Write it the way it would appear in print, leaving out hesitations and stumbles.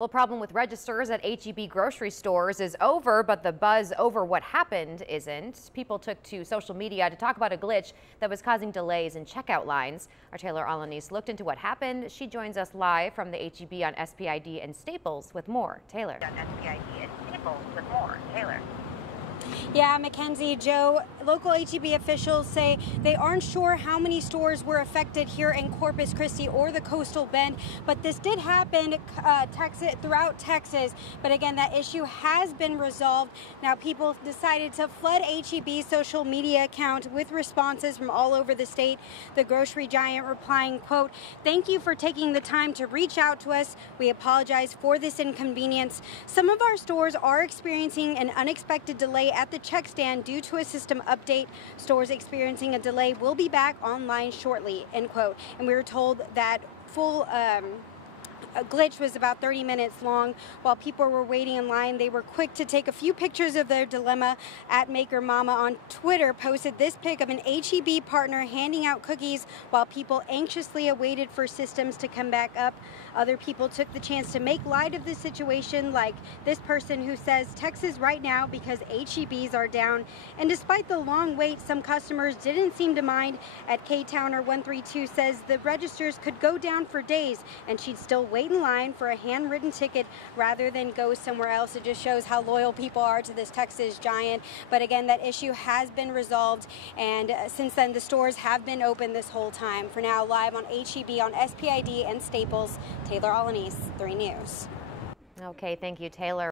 Well, problem with registers at H-E-B grocery stores is over, but the buzz over what happened isn't. People took to social media to talk about a glitch that was causing delays in checkout lines. Our Taylor Alanis looked into what happened. She joins us live from the H-E-B on SPID and Staples with more. Taylor. On SPID and Staples with more. Taylor. Yeah, Mackenzie, Joe, local H-E-B officials say they aren't sure how many stores were affected here in Corpus Christi or the Coastal Bend, but this did happen throughout Texas. But again, that issue has been resolved. Now, people decided to flood H-E-B's social media account with responses from all over the state. The grocery giant replying, quote, "Thank you for taking the time to reach out to us. We apologize for this inconvenience. Some of our stores are experiencing an unexpected delay at the check stand due to a system update. Stores experiencing a delay will be back online shortly," end quote. And we were told that full glitch was about 30 minutes long. While people were waiting in line, they were quick to take a few pictures of their dilemma. At Maker Mama on Twitter posted this pic of an H-E-B partner handing out cookies while people anxiously awaited for systems to come back up. Other people took the chance to make light of the situation, like this person who says Texas right now because H-E-Bs are down. And despite the long wait, some customers didn't seem to mind. At K-Towner 132 says the registers could go down for days and she'd still wait in line for a handwritten ticket rather than go somewhere else. It just shows how loyal people are to this Texas giant. But again, that issue has been resolved, and since then the stores have been open this whole time. For now, live on H-E-B on SPID and Staples, Taylor Alanis, 3 News. Okay, thank you, Taylor.